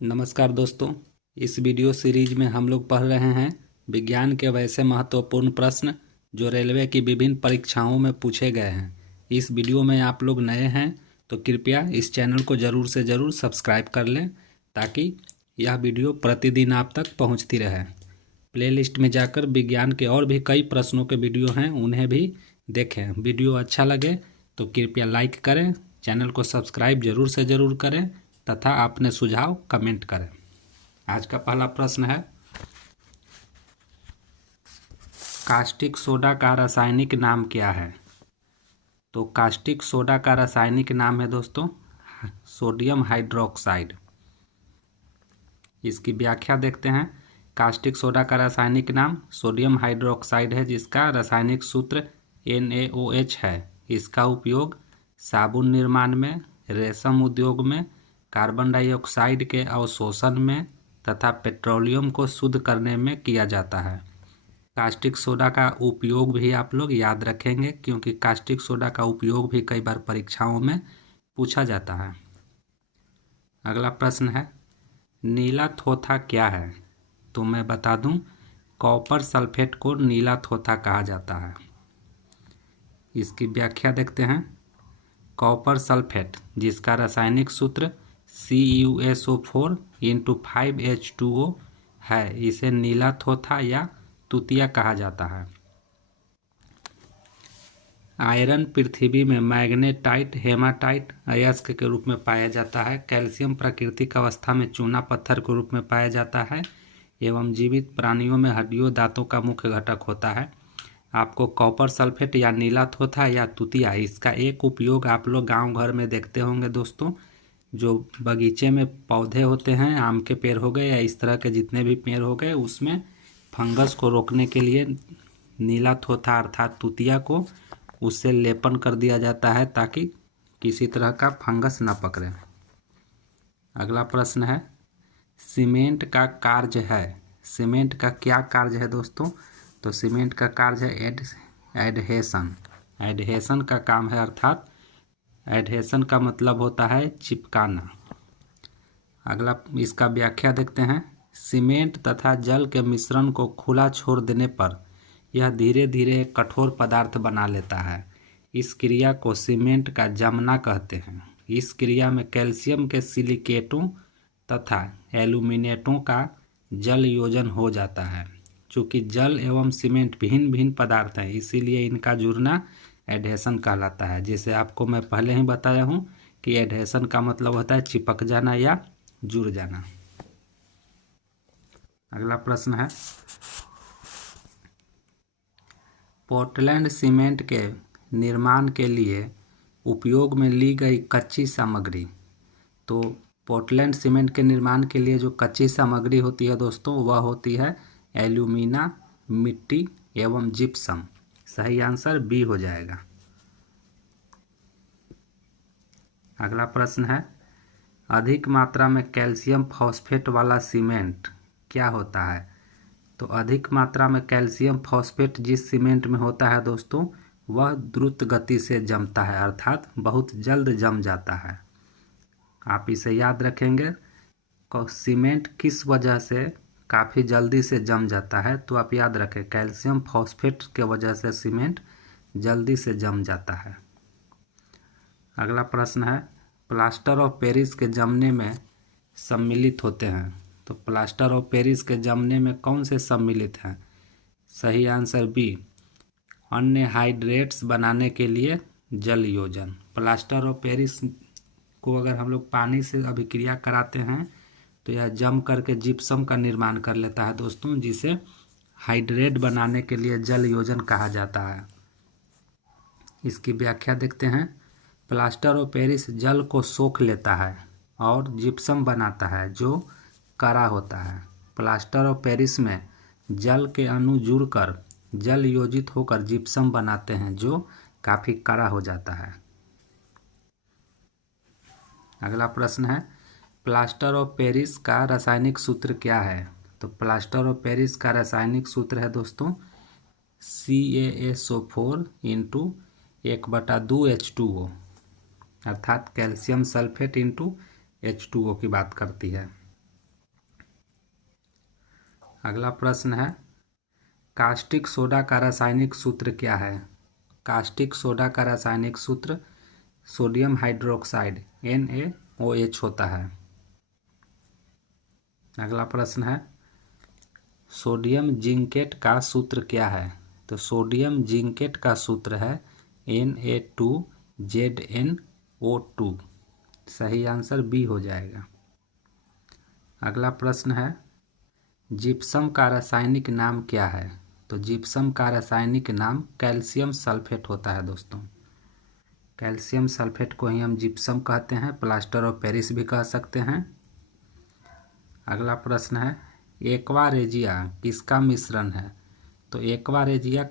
नमस्कार दोस्तों। इस वीडियो सीरीज में हम लोग पढ़ रहे हैं विज्ञान के वैसे महत्वपूर्ण प्रश्न जो रेलवे की विभिन्न परीक्षाओं में पूछे गए हैं। इस वीडियो में आप लोग नए हैं तो कृपया इस चैनल को ज़रूर से ज़रूर सब्सक्राइब कर लें ताकि यह वीडियो प्रतिदिन आप तक पहुंचती रहे। प्लेलिस्ट में जाकर विज्ञान के और भी कई प्रश्नों के वीडियो हैं, उन्हें भी देखें। वीडियो अच्छा लगे तो कृपया लाइक करें, चैनल को सब्सक्राइब ज़रूर से ज़रूर करें तथा अपने सुझाव कमेंट करें। आज का पहला प्रश्न है, कास्टिक सोडा का रासायनिक नाम क्या है? तो कास्टिक सोडा का रासायनिक नाम है दोस्तों सोडियम हाइड्रोक्साइड। इसकी व्याख्या देखते हैं। कास्टिक सोडा का रासायनिक नाम सोडियम हाइड्रोक्साइड है, जिसका रासायनिक सूत्र NaOH है। इसका उपयोग साबुन निर्माण में, रेशम उद्योग में, कार्बन डाइऑक्साइड के अवशोषण में तथा पेट्रोलियम को शुद्ध करने में किया जाता है। कास्टिक सोडा का उपयोग भी आप लोग याद रखेंगे क्योंकि कास्टिक सोडा का उपयोग भी कई बार परीक्षाओं में पूछा जाता है। अगला प्रश्न है, नीला थोथा क्या है? तो मैं बता दूं, कॉपर सल्फेट को नीला थोथा कहा जाता है। इसकी व्याख्या देखते हैं। कॉपर सल्फेट, जिसका रासायनिक सूत्र CuSO4 × 5H2O है, इसे नीला थोथा या तुतिया कहा जाता है। आयरन पृथ्वी में मैग्नेटाइट, हेमाटाइट, अयस्क के रूप में पाया जाता है। कैल्शियम प्राकृतिक अवस्था में चूना पत्थर के रूप में पाया जाता है एवं जीवित प्राणियों में हड्डियों दांतों का मुख्य घटक होता है। आपको कॉपर सल्फेट या नीला थोथा या तुतिया, इसका एक उपयोग आप लोग गांव घर में देखते होंगे दोस्तों। जो बगीचे में पौधे होते हैं, आम के पेड़ हो गए या इस तरह के जितने भी पेड़ हो गए, उसमें फंगस को रोकने के लिए नीला थोथा अर्थात तुतिया को उससे लेपन कर दिया जाता है ताकि किसी तरह का फंगस न पकड़े। अगला प्रश्न है, सीमेंट का कार्य है। सीमेंट का क्या कार्य है दोस्तों? तो सीमेंट का कार्य है एडहेशन। एडहेशन का काम है, अर्थात एडहेशन का मतलब होता है चिपकाना। अगला इसका व्याख्या देखते हैं। सीमेंट तथा जल के मिश्रण को खुला छोड़ देने पर यह धीरे धीरे एक कठोर पदार्थ बना लेता है। इस क्रिया को सीमेंट का जमना कहते हैं। इस क्रिया में कैल्शियम के सिलिकेटों तथा एल्यूमिनेटों का जल योजन हो जाता है। चूँकि जल एवं सीमेंट भिन्न भिन्न पदार्थ हैं, इसीलिए इनका जुड़ना एडहेशन कहलाता है। जैसे आपको मैं पहले ही बताया हूँ कि एडहेशन का मतलब होता है चिपक जाना या जुड़ जाना। अगला प्रश्न है, पोर्टलैंड सीमेंट के निर्माण के लिए उपयोग में ली गई कच्ची सामग्री। तो पोर्टलैंड सीमेंट के निर्माण के लिए जो कच्ची सामग्री होती है दोस्तों, वह होती है एल्यूमिना, मिट्टी एवं जिप्सम। सही आंसर बी हो जाएगा। अगला प्रश्न है, अधिक मात्रा में कैल्शियम फॉस्फेट वाला सीमेंट क्या होता है? तो अधिक मात्रा में कैल्शियम फॉस्फेट जिस सीमेंट में होता है दोस्तों, वह द्रुत गति से जमता है, अर्थात बहुत जल्द जम जाता है। आप इसे याद रखेंगे। सीमेंट किस वजह से काफ़ी जल्दी से जम जाता है? तो आप याद रखें, कैल्शियम फॉस्फेट के वजह से सीमेंट जल्दी से जम जाता है। अगला प्रश्न है, प्लास्टर ऑफ पेरिस के जमने में सम्मिलित होते हैं। तो प्लास्टर ऑफ पेरिस के जमने में कौन से सम्मिलित हैं? सही आंसर बी, अन्य हाइड्रेट्स बनाने के लिए जल योजन। प्लास्टर ऑफ पेरिस को अगर हम लोग पानी से अभिक्रिया कराते हैं तो यह जम करके जिप्सम का निर्माण कर लेता है दोस्तों, जिसे हाइड्रेट बनाने के लिए जल योजन कहा जाता है। इसकी व्याख्या देखते हैं। प्लास्टर ऑफ पेरिस जल को सोख लेता है और जिप्सम बनाता है जो कड़ा होता है। प्लास्टर ऑफ पेरिस में जल के अणु जुड़कर जल योजित होकर जिप्सम बनाते हैं जो काफ़ी कड़ा हो जाता है। अगला प्रश्न है, प्लास्टर ऑफ पेरिस का रासायनिक सूत्र क्या है? तो प्लास्टर ऑफ पेरिस का रासायनिक सूत्र है दोस्तों CaSO4 × 1/2H2O, अर्थात कैल्शियम सल्फेट × H2O की बात करती है। अगला प्रश्न है, कास्टिक सोडा का रासायनिक सूत्र क्या है? कास्टिक सोडा का रासायनिक सूत्र सोडियम हाइड्रोक्साइड NaOH होता है। अगला प्रश्न है, सोडियम जिंकेट का सूत्र क्या है? तो सोडियम जिंकेट का सूत्र है Na2ZnO2। सही आंसर बी हो जाएगा। अगला प्रश्न है, जिप्सम का रासायनिक नाम क्या है? तो जिप्सम का रासायनिक नाम कैल्शियम सल्फेट होता है दोस्तों। कैल्शियम सल्फेट को ही हम जिप्सम कहते हैं, प्लास्टर ऑफ पेरिस भी कह सकते हैं। अगला प्रश्न है, एक्वा रेजिया किसका मिश्रण है? तो एक्वा रेजिया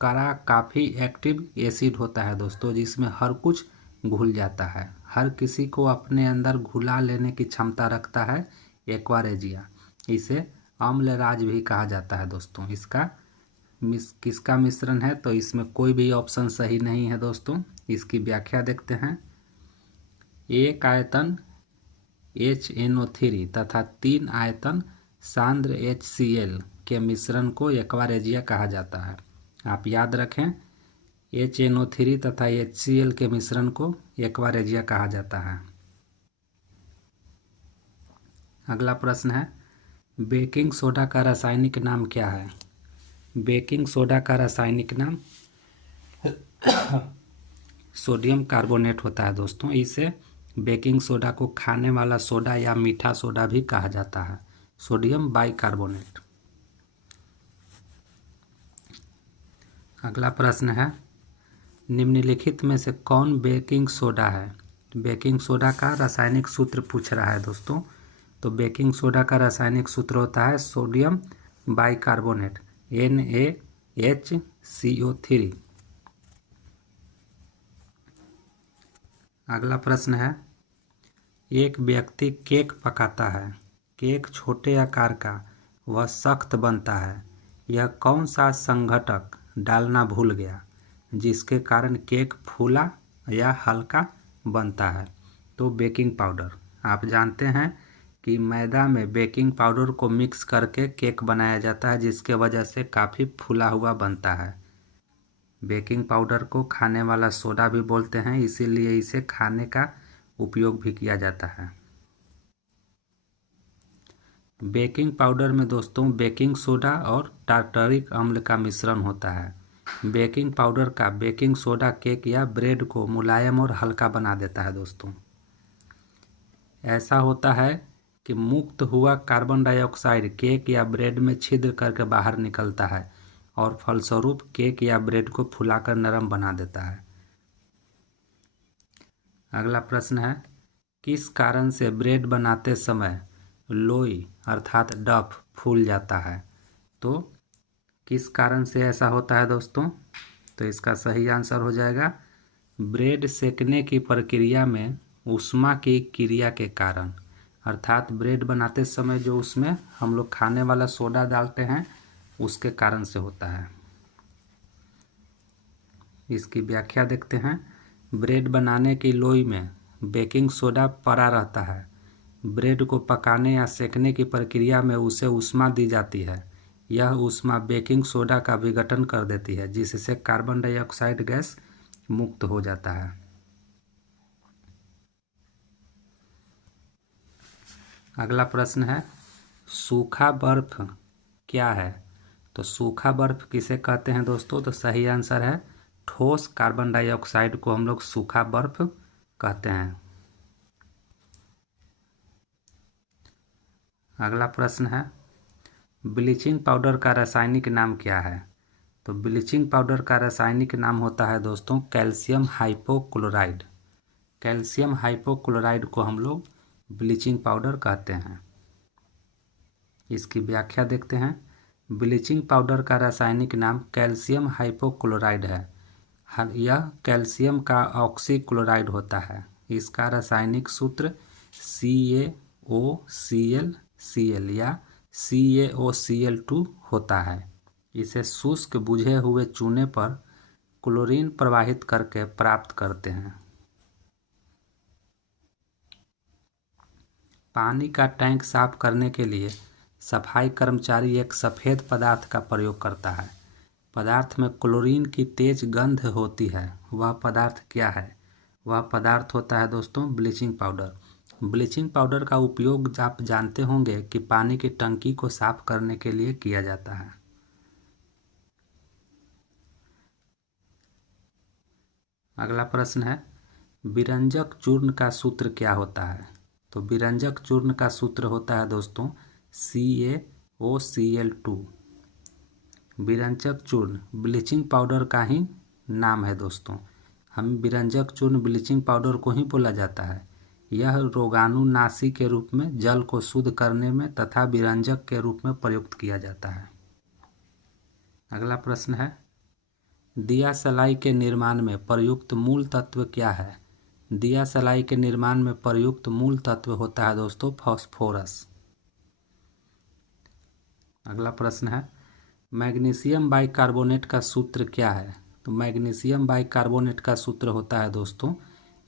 काफ़ी एक्टिव एसिड होता है दोस्तों, जिसमें हर कुछ घुल जाता है। हर किसी को अपने अंदर घुला लेने की क्षमता रखता है एक्वा रेजिया। इसे अम्लराज भी कहा जाता है दोस्तों। किसका मिश्रण है? तो इसमें कोई भी ऑप्शन सही नहीं है दोस्तों। इसकी व्याख्या देखते हैं। एक आयतन HNO3 तथा 3 आयतन सांद्र HCl के मिश्रण को एक्वा रेजिया कहा जाता है। आप याद रखें, HNO3 तथा HCl के मिश्रण को एक्वा रेजिया कहा जाता है। अगला प्रश्न है, बेकिंग सोडा का रासायनिक नाम क्या है? बेकिंग सोडा का रासायनिक नाम सोडियम कार्बोनेट होता है दोस्तों। इसे बेकिंग सोडा को खाने वाला सोडा या मीठा सोडा भी कहा जाता है, सोडियम बाइकार्बोनेट। अगला प्रश्न है, निम्नलिखित में से कौन बेकिंग सोडा है? बेकिंग सोडा का रासायनिक सूत्र पूछ रहा है दोस्तों। तो बेकिंग सोडा का रासायनिक सूत्र होता है सोडियम बाइकार्बोनेट NaHCO3। अगला प्रश्न है, एक व्यक्ति केक पकाता है। केक छोटे आकार का वह सख्त बनता है। यह कौन सा संघटक डालना भूल गया जिसके कारण केक फूला या हल्का बनता है? तो बेकिंग पाउडर। आप जानते हैं कि मैदा में बेकिंग पाउडर को मिक्स करके केक बनाया जाता है, जिसके वजह से काफ़ी फूला हुआ बनता है। बेकिंग पाउडर को खाने वाला सोडा भी बोलते हैं, इसीलिए इसे खाने का उपयोग भी किया जाता है। बेकिंग पाउडर में दोस्तों बेकिंग सोडा और टार्टरिक अम्ल का मिश्रण होता है। बेकिंग पाउडर का बेकिंग सोडा केक या ब्रेड को मुलायम और हल्का बना देता है दोस्तों। ऐसा होता है कि मुक्त हुआ कार्बन डाइऑक्साइड केक या ब्रेड में छिद्र करके बाहर निकलता है और फलस्वरूप केक या ब्रेड को फुलाकर नरम बना देता है। अगला प्रश्न है, किस कारण से ब्रेड बनाते समय लोई अर्थात डफ फूल जाता है? तो किस कारण से ऐसा होता है दोस्तों? तो इसका सही आंसर हो जाएगा ब्रेड सेकने की प्रक्रिया में ऊष्मा की क्रिया के कारण, अर्थात ब्रेड बनाते समय जो उसमें हम लोग खाने वाला सोडा डालते हैं उसके कारण से होता है। इसकी व्याख्या देखते हैं। ब्रेड बनाने की लोई में बेकिंग सोडा पड़ा रहता है। ब्रेड को पकाने या सेकने की प्रक्रिया में उसे ऊष्मा दी जाती है। यह ऊष्मा बेकिंग सोडा का विघटन कर देती है, जिससे कार्बन डाइऑक्साइड गैस मुक्त हो जाता है। अगला प्रश्न है, सूखा बर्फ क्या है? तो सूखा बर्फ किसे कहते हैं दोस्तों? तो सही आंसर है ठोस कार्बन डाइऑक्साइड को हम लोग सूखा बर्फ कहते हैं। अगला प्रश्न है, ब्लीचिंग पाउडर का रासायनिक नाम क्या है? तो ब्लीचिंग पाउडर का रासायनिक नाम होता है दोस्तों कैल्शियम हाइपोक्लोराइड। कैल्शियम हाइपोक्लोराइड को हम लोग ब्लीचिंग पाउडर कहते हैं। इसकी व्याख्या देखते हैं। ब्लीचिंग पाउडर का रासायनिक नाम कैल्शियम हाइपोक्लोराइड है। यह कैल्शियम का ऑक्सीक्लोराइड होता है। इसका रासायनिक सूत्र CaOClCl या CaOCl2 होता है। इसे शुष्क बुझे हुए चूने पर क्लोरीन प्रवाहित करके प्राप्त करते हैं। पानी का टैंक साफ करने के लिए सफाई कर्मचारी एक सफ़ेद पदार्थ का प्रयोग करता है। पदार्थ में क्लोरीन की तेज गंध होती है, वह पदार्थ क्या है? वह पदार्थ होता है दोस्तों ब्लीचिंग पाउडर। ब्लीचिंग पाउडर का उपयोग आप जानते होंगे कि पानी की टंकी को साफ करने के लिए किया जाता है। अगला प्रश्न है, विरंजक चूर्ण का सूत्र क्या होता है? तो विरंजक चूर्ण का सूत्र होता है दोस्तों CaOCl2। विरंजक चूर्ण ब्लीचिंग पाउडर का ही नाम है दोस्तों। हम विरंजक चूर्ण ब्लीचिंग पाउडर को ही बोला जाता है। यह रोगाणुनाशी के रूप में जल को शुद्ध करने में तथा विरंजक के रूप में प्रयुक्त किया जाता है। अगला प्रश्न है, दिया सलाई के निर्माण में प्रयुक्त मूल तत्व क्या है? दिया सलाई के निर्माण में प्रयुक्त मूल तत्व होता है दोस्तों फास्फोरस। अगला प्रश्न है, मैग्नीशियम बाइकार्बोनेट का सूत्र क्या है? तो मैग्नीशियम बाइकार्बोनेट का सूत्र होता है दोस्तों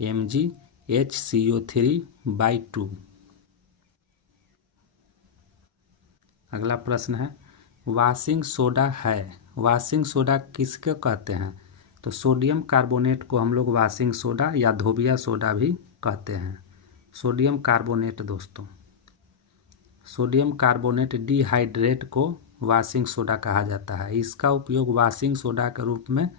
MgHCO3/2। अगला प्रश्न है, वाशिंग सोडा है, वाशिंग सोडा किसको कहते हैं? तो सोडियम कार्बोनेट को हम लोग वाशिंग सोडा या धोबिया सोडा भी कहते हैं। सोडियम कार्बोनेट दोस्तों, सोडियम कार्बोनेट डिहाइड्रेट को वाशिंग सोडा कहा जाता है। इसका उपयोग वाशिंग सोडा के रूप में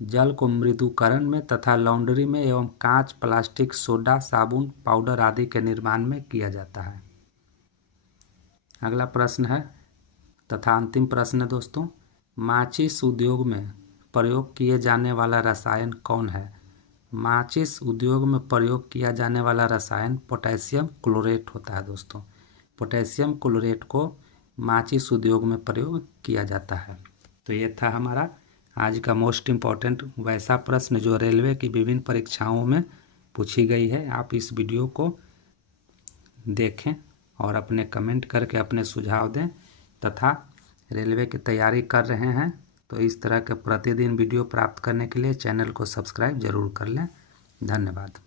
जल को मृदुकरण में तथा लॉन्ड्री में एवं कांच, प्लास्टिक, सोडा, साबुन, पाउडर आदि के निर्माण में किया जाता है। अगला प्रश्न है तथा अंतिम प्रश्न है दोस्तों, माचिस उद्योग में प्रयोग किए जाने वाला रसायन कौन है? माचिस उद्योग में प्रयोग किया जाने वाला रसायन पोटेशियम क्लोरेट होता है दोस्तों। पोटेशियम क्लोरेट को माचिस उद्योग में प्रयोग किया जाता है। तो ये था हमारा आज का मोस्ट इम्पॉर्टेंट वैसा प्रश्न जो रेलवे की विभिन्न परीक्षाओं में पूछी गई है। आप इस वीडियो को देखें और अपने कमेंट करके अपने सुझाव दें तथा रेलवे की तैयारी कर रहे हैं तो इस तरह के प्रतिदिन वीडियो प्राप्त करने के लिए चैनल को सब्सक्राइब जरूर कर लें। धन्यवाद।